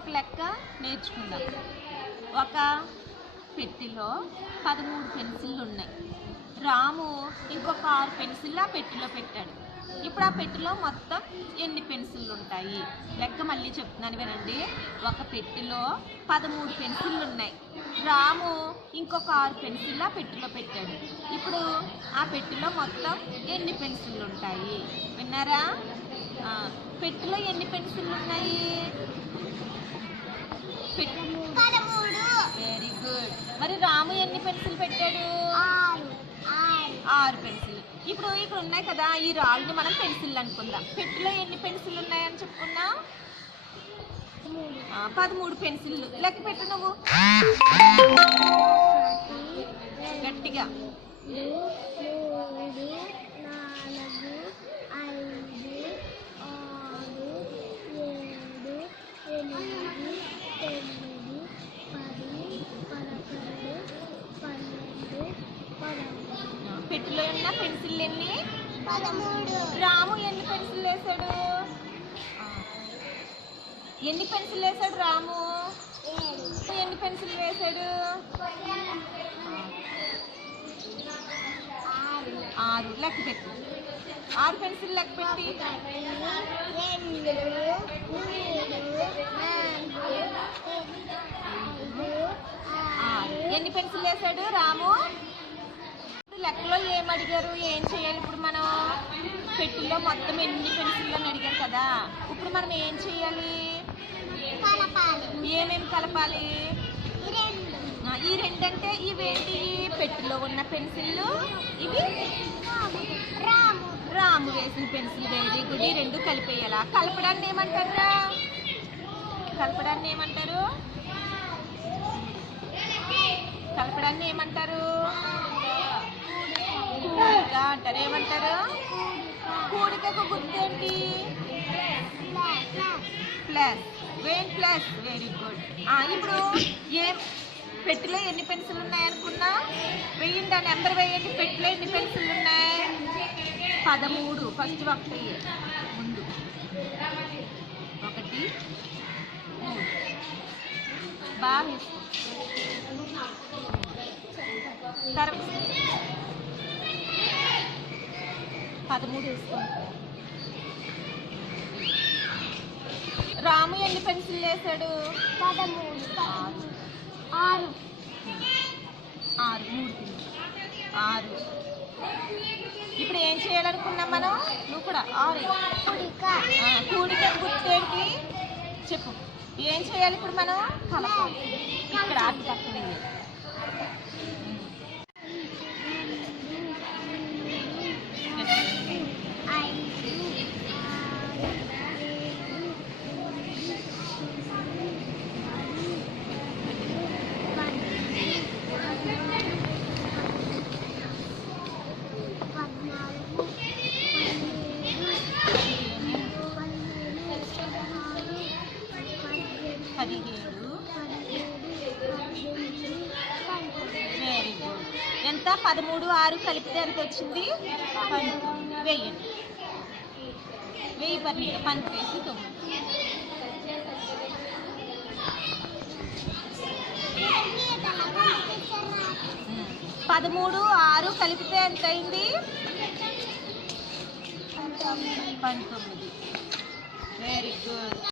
ఒక లెక్క నేర్చుకుందాం. ఒక పెట్టెలో 13 పెన్సిళ్ళు ఉన్నాయి. రాము ఇంకొక 6 పెన్సిళ్ళు ఆ పెట్టెలో పెట్టాడు. ఇప్పుడు ఆ పెట్టెలో మొత్తం ఎన్ని పెన్సిళ్ళు ఉంటాయి? లెక్క మళ్ళీ చెప్తున్నాను వినండి. ఒక పెట్టెలో 13 పెన్సిళ్ళు ఉన్నాయి. రాము ఇంకొక 6 పెన్సిళ్ళు ఆ పెట్టెలో పెట్టాడు. ఇప్పుడు ఆ పెట్టెలో మొత్తం ఎన్ని పెన్సిళ్ళు ఉంటాయి? విన్నారా? పెట్టెలో ఎన్ని పెన్సిళ్ళు ఉన్నాయి? Very good. మరి రాము ఎన్ని పెన్సిల్ పెట్టాడు? 6 పెన్సిల్. ఇప్పుడు ఇక్కడ ఉన్నాయి కదా, ఈ రాళ్ళని మనం పెన్సిల్ అనుకుందాం. పెట్టెలో ఎన్ని పెన్సిల్ ఉన్నాయని చెప్పుకుందాం? 13 పెన్సిళ్ళు. లెక్క పెట్టు నువ్వు గట్టిగా. 4 పెట్టెలో ఉన్న పెన్సిల్ ఎన్ని? 13. రాము ఎన్ని పెన్సిల్ వేసాడు? ఎన్ని పెన్సిల్ వేసాడు రాము? 7. ఎన్ని పెన్సిల్ వేసాడు? 6. లెక్క పెట్టు. 6 పెన్సిల్ లెక్క పెట్టి. 2, 3, 4, 5, 6. ఎన్ని పెన్సిల్ వేసాడు రాము? లెక్కలో ఏం అడిగారు? ఏం చేయాలి ఇప్పుడు మనం? పెట్టెలో మొత్తం ఎన్ని పెన్సిళ్ళు అని అడిగారు కదా. ఇప్పుడు మనం ఏం చేయాలి? ఏమేమి కలపాలి? ఈ రెండు అంటే ఇవేంటి? పెట్టెలో ఉన్న పెన్సిళ్ళు, ఇవి రాము వేసిన పెన్సిల్. Very good. ఈ రెండు కలిపేయాలా? కలపడాన్ని ఏమంటారా? కలపడాన్ని ఏమంటారు? కలపడాన్ని ఏమంటారు? కూడిక అంటారు. ఏమంటారు? కూడికకు గుర్తేంటి? ప్లస్. ప్లస్. Very good. ఇప్పుడు పెట్టెలో ఎన్ని పెన్సిల్ ఉన్నాయి అనుకున్నా? వెయ్యండి. ఆ నెంబర్ వేయండి. పెట్టెలో ఎన్ని పెన్సిల్ ఉన్నాయి? 13. ఫస్ట్ ఒకటి ముందు. 1, 3. బాగా వేసుకో. తర్వాత 13 వేసుకోండి. రాము ఎన్ని పెన్సిల్ వేసాడు? 13. 6. 6. ఇప్పుడు ఏం చేయాలనుకున్నాం మనం? నువ్వు కూడా 6. కూడిక గుర్తేంటి చెప్పు. ఏం చేయాలి ఇప్పుడు మనం? కలపాలి. ఇక్కడ అటు పక్కన 17. Very good. ఎంత? 13, 6 కలిపితే ఎంత వచ్చింది? 19. వేయండి. 1000 పంచి వేసి 9. 13, 6 కలిపితే ఎంత అయింది? 19. Very good.